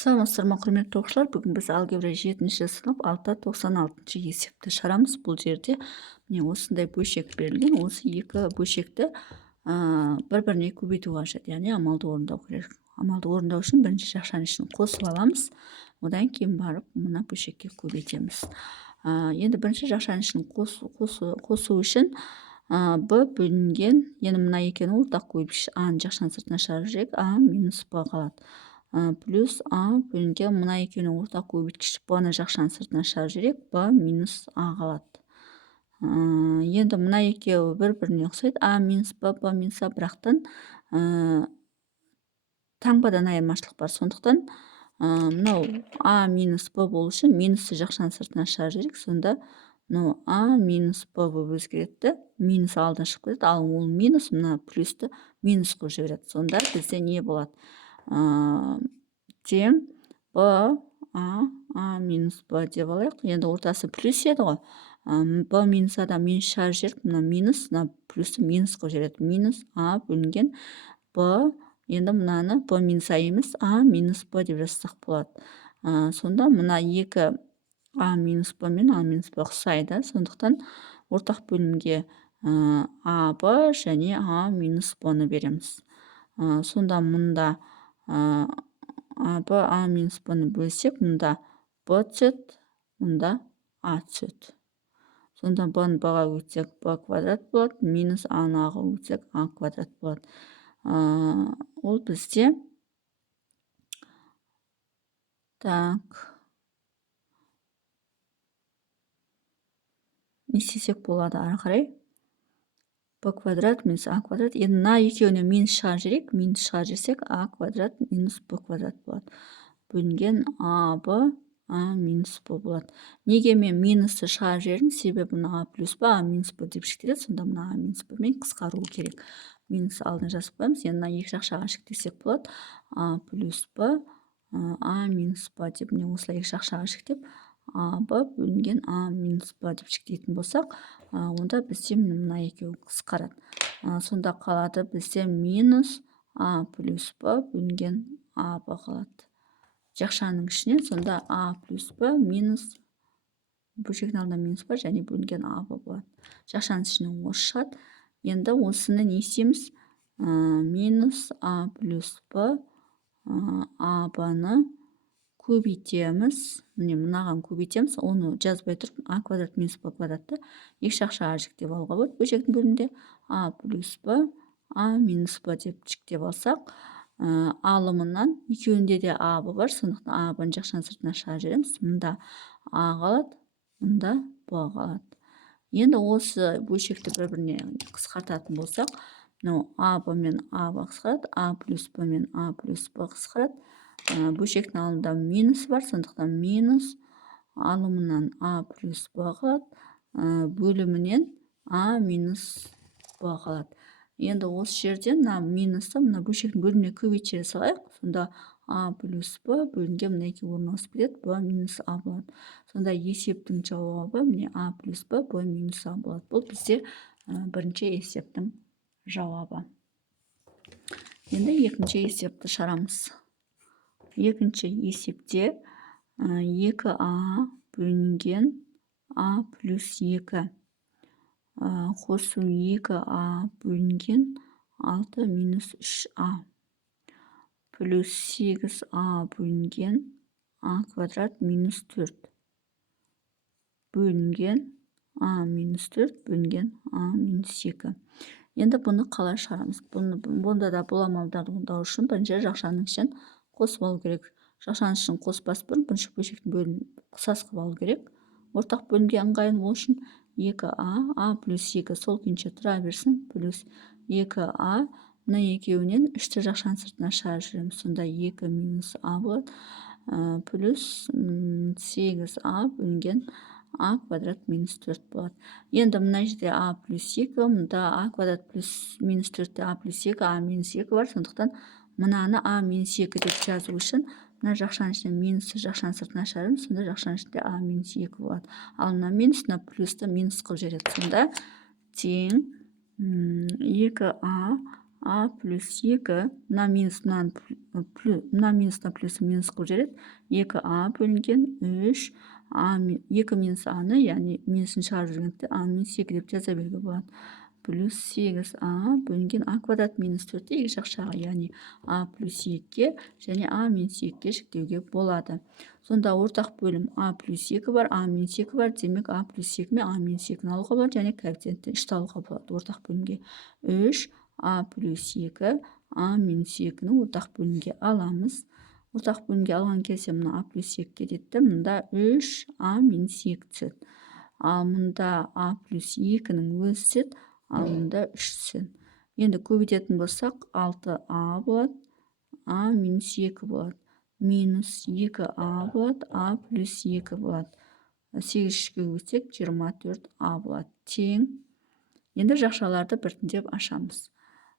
Саламатсыздар ма, құрметті оқушылар. Бүгін біз алгебра 7-ші сынып 696 есепті шығарамыз. Бұл жерде міне осындай бөлшек берілген. Осы екі бөлшекті бір-біріне көбейту қажет, яғни амалды орындау керек. Амалды орындау үшін бірінші жақшаның ішін қосып аламыз. Одан кейін барып мына бөлшекке көбейтеміз. Енді бірінші жақшаның ішін қосу үшін b бөлінген, енді мына екеуінің ортақ көбейткіш a-ның жақшаның сыртына шығару керек, a минус b қалады. Плюс a бөлінген, мына екеуінің ортақ көбейткіш b-ны жақшаның сыртына шығару керек, b минус a қалады. Енді мына екеуі бір-біріне ұқсайды, a минус b, b минус a, бірақтан таңбадан айырмашылық бар. Сондықтан мынау a минус b болу үшін минусты жақшаның сыртына шығару керек. Сонда a минус b болып өзгереді. Минус алдын шығып кетеді, ал ол минус мына плюсті минус қылып жібереді. Сонда бізде не болады? Тең b a минус b деп алайық. Енді ортасы плюс еді ғой. b минус адан минус шығарып жіберіп, мына минус, мына плюсті минус қылып жібереді. Минус a бөлінген b. Енді мынаны b минус a емес, a минус b деп жазсақ болады. Сонда мына екі a минус b мен a минус b ұқсайды. Сондықтан ортақ бөлімге a b және a минус b-ны береміз. Сонда мұнда a b a минус b-ны бөлсек, мұнда b түседі, мұнда a түседі. Сонда b-ны b-ға өтсек b квадрат болады, минус a-ны a-ға өтсек a квадрат болады. Ол бізде не істесек болады ары қарай? b квадрат минус a квадрат. Енді мына екеуіне минус шығарып жіберейік. Минус шығарып жіберсек a квадрат минус b квадрат болады. Бөлінген a b a минус b болады. Неге мен минусты шығарып жібердім? Себебі мына a плюс b, a минус b деп шектеледі. Сонда мына a минус b мен қысқаруы керек. Минус алдын жазып қоямыз. Енді мына екі жақшаға шектесек болады. a плюс b a минус b деп, міне осылай екі жақшаға шектеп, a b бөлінген a минус b деп шектейтін болсақ, онда бізде мына екеуі қысқарады. Сонда қалады бізде минус a плюс b бөлінген a b қалады. Жақшаның ішінен сонда a плюс b минус, бөлшектің алдында минус бар, және бөлінген a b болады. Жақшаның ішінен осы шығады. Енді осыны не істейміз? Минус a плюс b a b-ны көбейтеміз. Міне мынаған көбейтеміз. Оны жазбай тұрып a квадрат минус b квадратты екі жақшаға жіктеп алуға болады. Бөлшектің бөлімінде a плюс b a минус b деп жіктеп алсақ, алымынан екеуінде де a b бар. Сондықтан a b-ны жақшаның сыртына шығарып жібереміз. Мұнда a қалады, мұнда b қалады. Енді осы бөлшекті бір-біріне қысқартатын болсақ, a b мен a b қысқарады, a плюс b мен a плюс b қысқарады. Бөлшектің алдында минус бар, сондықтан минус, алымынан a плюс b қалады, бөлімінен a минус b қалады. Енді осы жерден мына минусты мына бөлшектің бөліміне көбейте салайық. Сонда a плюс b бөлінген мына екі орналасып кетеді, b минус a болады. Сонда есептің жауабы міне a плюс b, b минус a болады. Бұл бізде бірінші есептің жауабы. Енді екінші есепті шығарамыз. Екінші есепте 2a бөлінген a плюс 2 қосу 2a бөлінген 6 минус 3a плюс 8a бөлінген a квадрат минус 4 бөлінген a минус 4 бөлінген a минус 2. Енді бұны қалай шығарамыз? Бұнда да бұл амалдарды орындау үшін бірінші жақшаның ішін қосып алу керек. Жақшаның ішін қоспас бұрын бірінші бөлшектің бөлімін қысас қылып алу керек. Ортақ бөлімге ыңғайлы болу үшін 2a, a плюс 2 сол күйінше тұра берсін, плюс 2a, мына екеуінен 3-ті жақшаның сыртына шығарып жүреміз. Сонда 2 минус a болады, плюс 8a бөлінген a квадрат минус 4 болады. Енді мына жерде a плюс 2, мұнда a квадрат плюс минус 4-те a плюс 2, a минус 2 бар. Сондықтан мынаны a минус 2 деп жазу үшін мына жақшаның ішінен минусты жақшаның сыртына шығарамыз. Сонда жақшаның ішінде a минус 2 болады. Ал мына минус, мына плюсті минус қылып жібереді. Сонда тең 2a а плюс 2, мына минустан плюс минус қылып жібереді. 2а бөлінген 3 2 минус аны, яғни минусын шығарып жүргенде а минус 2 деп жаза беруге болады. Плюс 8а бөлінген а квадрат минус 4-ті екі жақ жағы, яғни а плюс 2-ге және а минус 2-ге жіктеуге болады. Сонда ортақ бөлім а плюс 2 бар, а минус 2 бар, демек а плюс 2 мен а минус 2-ні алуға болады, және коэффициентті 3-ті алуға болады ортақ бөлімге. 3 а плюс 2 а минус 2-ні ортақ бөлімге аламыз. Ортақ бөлімге алған кезде мына а плюс 2 кетеді, мұнда 3 а минус 2 түседі. Ал мұнда а плюс 2-нің өзі түседі, ал мұнда 3 түседі. Енді көбейтетін болсақ 6а болады, а минус 2 болады. Минус 2а болады, а плюс 2 болады. 8-3-ге көбейтсек 24а болады. Тең. Енді жақшаларды біртіндеп ашамыз.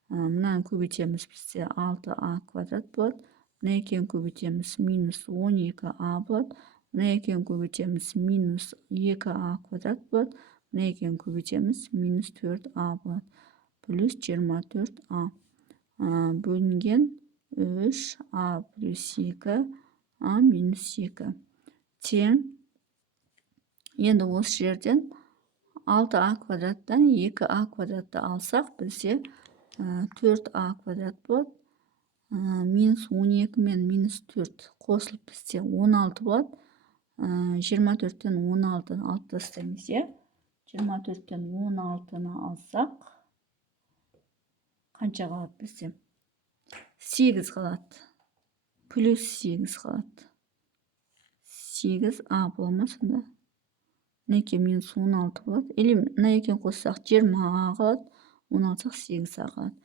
Мынаны көбейтеміз, бізде 6а квадрат болады. Мына екеуін көбейтеміз, минус 12а болады. Мына екеуін көбейтеміз, минус 2а квадрат болады. Мына екеуін көбейтеміз, минус 4а болады. Плюс 24а. Бөлінген 3а плюс 2 а минус 2. Тең. Енді осы жерден 6а квадраттан 2а квадратты алсақ, бізде 4а квадрат болады. Минус 12 мен минус 4 қосылып бізде 16 болады. 24-тен 16-ны алып тастаймыз, 24-тен 16-ны алсақ, қанша қалады бізде? 8 қалады. Плюс 8 қалады. 8а бола ма сонда? Мына екеуі минус 16 болады. Или мына екеуін қоссақ 20а қалады. 10 алсақ 8а қалады.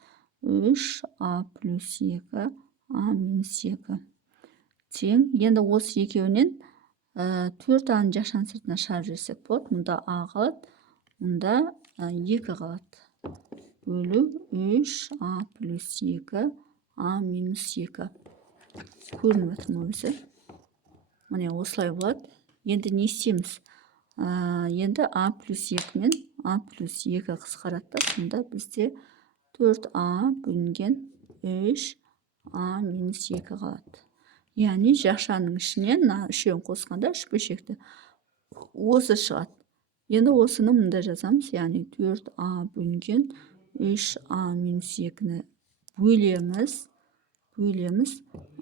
3а плюс 2 а минус 2. Тең. Енді осы екеуінен 4аны жақшаның сыртына шығарып жіберсек болады. Мұнда а қалады, мұнда 2 қалады. Бөлу 3а плюс 2 а минус 2. Көрініп жатыр ма өзі? Міне осылай болады. Енді не істейміз? Енді а плюс 2 мен а плюс 2 қысқарады. Сонда бізде 4а бөлінген 3а минус 2 қалады. Яғни жақшаның ішінен үшеуін қосқанда үш бөлшекті осы шығады. Енді осыны мұнда жазамыз, яғни 4а бөлінген 3а минус 2-ні бөлеміз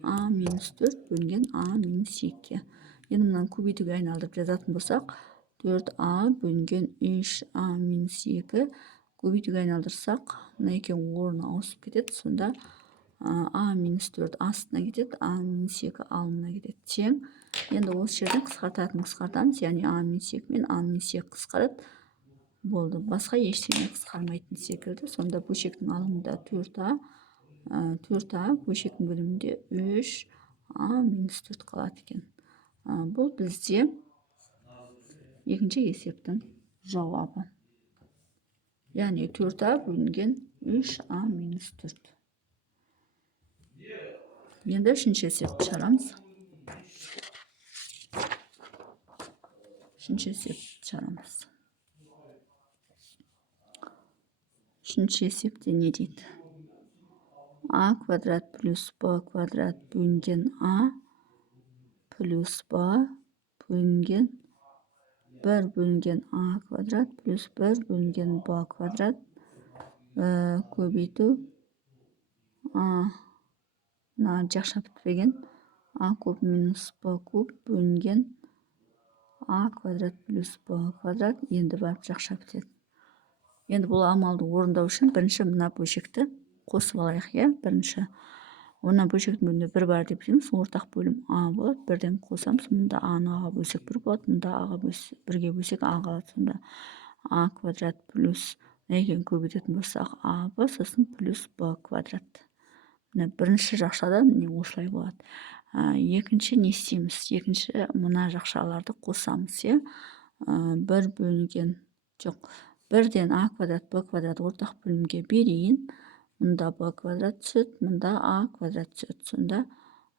а минус 4 бөлінген а минус 2-ге. Енді мұнан көбейтуге айналдырып жазатын болсақ, 4а бөлінген 3а минус 2 көбейтуге айналдырсақ, мына екеуінің орны ауысып кетеді. Сонда а минус 4 астына кетеді, а минус 2 алымына кетеді. Тең. Енді осы жерден қысқартамыз, яғни а минус 2 мен а минус 2 қысқарады. Болды. Басқа ештеңе қысқармайтын секілді. Сонда бөлшектің алымында 4а, бөлшектің бөлімінде 3а минус 4 қалады екен. Бұл бізде екінші есептің жауабы. Яғни 4а бөлінген 3а минус 4. Енді үшінші есепті шығарамыз. Үшінші есепте не дейді? А квадрат плюс б квадрат бөлінген а плюс б бөлінген 1 бөлінген а квадрат плюс 1 бөлінген б квадрат көбейту мына жақша бітпеген а куб минус б куб бөлінген а квадрат плюс б квадрат енді барып жақша бітеді. Енді бұл амалды орындау үшін бірінші мына бөлшекті қосып алайық, бірінші. Мына бөлшектің бөлімінде 1 бар деп білеміз, ортақ бөлім а болады. Бірден қосамыз, мұнда а-ны аға бөлсек 1 болады, мұнда аға 1-ге бөлсек а қалады. Сонда а квадрат плюс екеуін көбейтетін болсақ а б, сосын плюс б квадрат. Мына бірінші жақшада міне осылай болады. Екінші не істейміз? Екінші мына жақшаларды қосамыз, 1 бөлінген жоқ. Бірден а квадрат б квадрат ортақ бөлімге берейін. Мұнда б квадрат түседі, мұнда а квадрат түседі. Сонда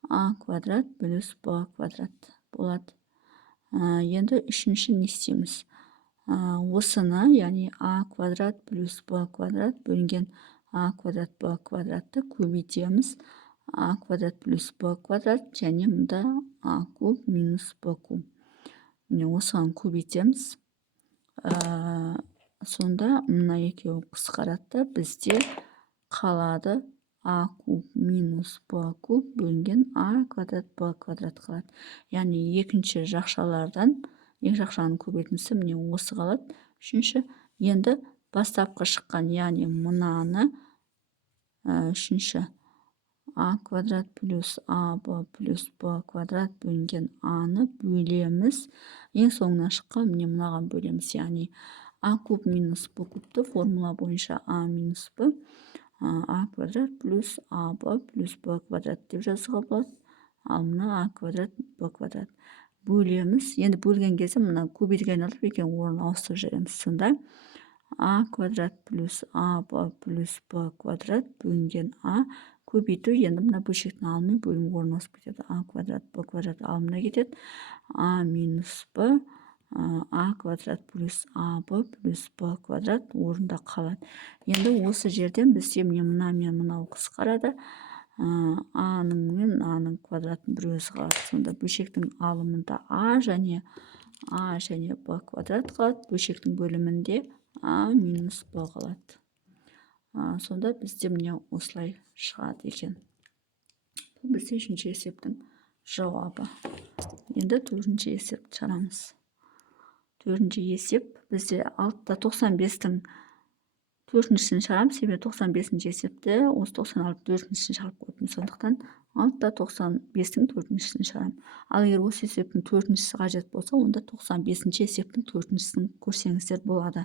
а квадрат плюс б квадрат болады. Енді үшінші не істейміз? Осыны, яғни а квадрат плюс б квадрат бөлінген а квадрат б квадратты көбейтеміз. А квадрат плюс б квадрат және мұнда а куб минус б куб. Міне осыған көбейтеміз. Сонда мына екеуі қысқарады, бізде қалады а куб минус б куб бөлінген а квадрат б квадрат қалады. Яғни екінші жақшалардан, екі жақшаның көбейтіндісі міне осы қалады. Үшінші, енді бастапқы шыққан, яғни мынаны үшінші а квадрат плюс аб плюс б квадрат бөлінген аны бөлеміз. Ең соңынан шыққан міне мынаған бөлеміз, яғни а куб минус б кубты формула бойынша а минус б а квадрат плюс аб плюс б квадрат деп жазуға болады. Ал мына а квадрат б квадрат бөлеміз. Енді бөлген кезде мына көбейтуге айналдырып екен орнын ауыстырып жібереміз. Сонда а квадрат плюс аб плюс б квадрат бөлінген а көбейту, енді мына бөлшектің алыммен бөлім орнын ауысып кетеді. А квадрат б квадрат алымына кетеді. А минус б а квадрат плюс аб плюс б квадрат орында қалады. Енді осы жерден бізде мына мен мынау қысқарады. Аның мен аның квадратын бір өзі қалады. Сонда бөлшектің алымында а және б квадрат қалады. Бөлшектің бөлімінде а минус б қалады. Сонда бізде міне осылай шығады екен. Бұл бізде үшінші есептің жауабы. Енді төртінші есепті шығарамыз. Төртінші есеп бізде 6-та 95-тің төртіншісін шығарамыз. Себебі 95-ші есепті осы 96 төртіншісін шығарып қойдым. Сондықтан 6-та 95-тің төртіншісін шығарам. Ал егер осы есептің төртіншісі қажет болса, онда 95-ші есептің төртіншісін көрсеңіздер болады.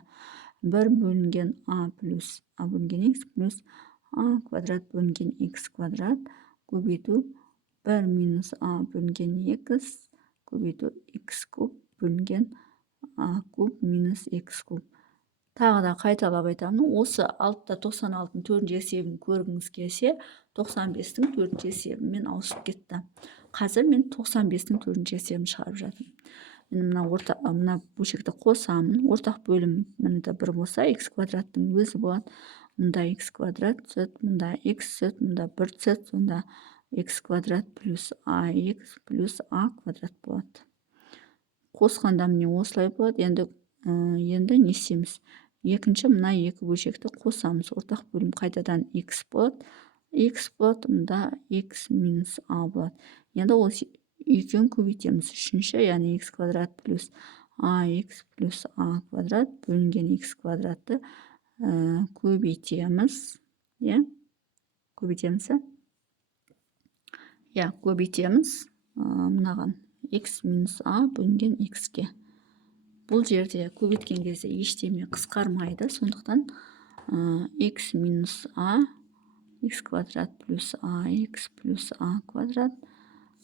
1 бөлінген а плюс а бөлінген x плюс а квадрат бөлінген x квадрат көбейту 1 минус а бөлінген x көбейту x куб бөлінген а куб минус x куб. Тағы да қайталап айтамын, осы 6-та 96-тың төртінші есебін көргіңіз келсе, 95-тің төртінші есебімен ауысып кетті. Қазір мен 95-тің төртінші есебін шығарып жатырмын. Мына бөлшекті қосамын. Ортақ бөлім мында 1 болса, x квадраттың өзі болады. Мұнда x квадрат түседі, мұнда x түседі, мұнда 1 түседі. Сонда x квадрат плюс ax плюс a квадрат болады. Қосқанда міне осылай болады. Енді не істейміз? Екінші мына екі бөлшекті қосамыз. Ортақ бөлім қайтадан x болады. X болады, мұнда x минус a болады. Енді осы екеуін көбейтеміз. Үшінші, яғни x квадрат плюс ax плюс a квадрат бөлінген x квадратты көбейтеміз. Көбейтеміз. Көбейтеміз. Мынаған x минус a бөлінген x-ке. Бұл жерде көбейткен кезде ештеме қысқармайды. Сондықтан x минус a, x квадрат плюс ax плюс a квадрат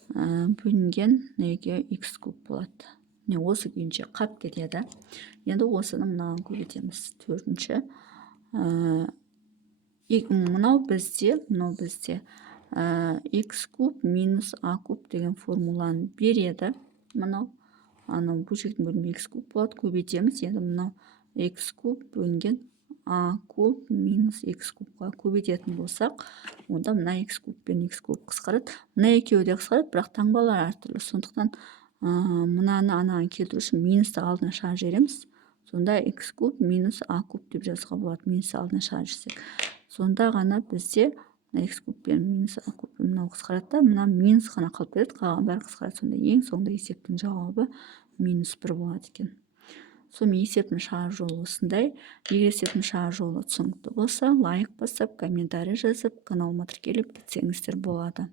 бөлінген неге x куб болады. Осы күйінше қап кетеді. Енді осыны мынаған көбейтеміз. Төртінші. Мынау бізде x куб минус a куб деген формуланы береді. Анау бөлшектің бөлімі x куб болады. Көбейтеміз. Енді мынау x куб бөлінген a куб минус x кубқа көбейтетін болсақ, онда мына x куб пен x куб қысқарады. Мына екеуі де қысқарады, бірақ таңбалар әртүрлі. Сондықтан мынаны анаған келтіру үшін минусты алдына шығарып жібереміз. Сонда x куб минус a куб деп жазуға болады. Минусты алдына шығарып жіберсек. Сонда ғана бізде x куб пен минус a куб мынау қысқарады, мына минус қана қалып кетеді, қалған бәрі қысқарады. Сонда ең соңында есептің жауабы минус 1 болады екен. Сонымен есептің шығару жолы осындай. Егер есептің шығару жолы түсінікті болса, лайк басып, комментарий жазып, каналыма тіркеліп кетсеңіздер болады.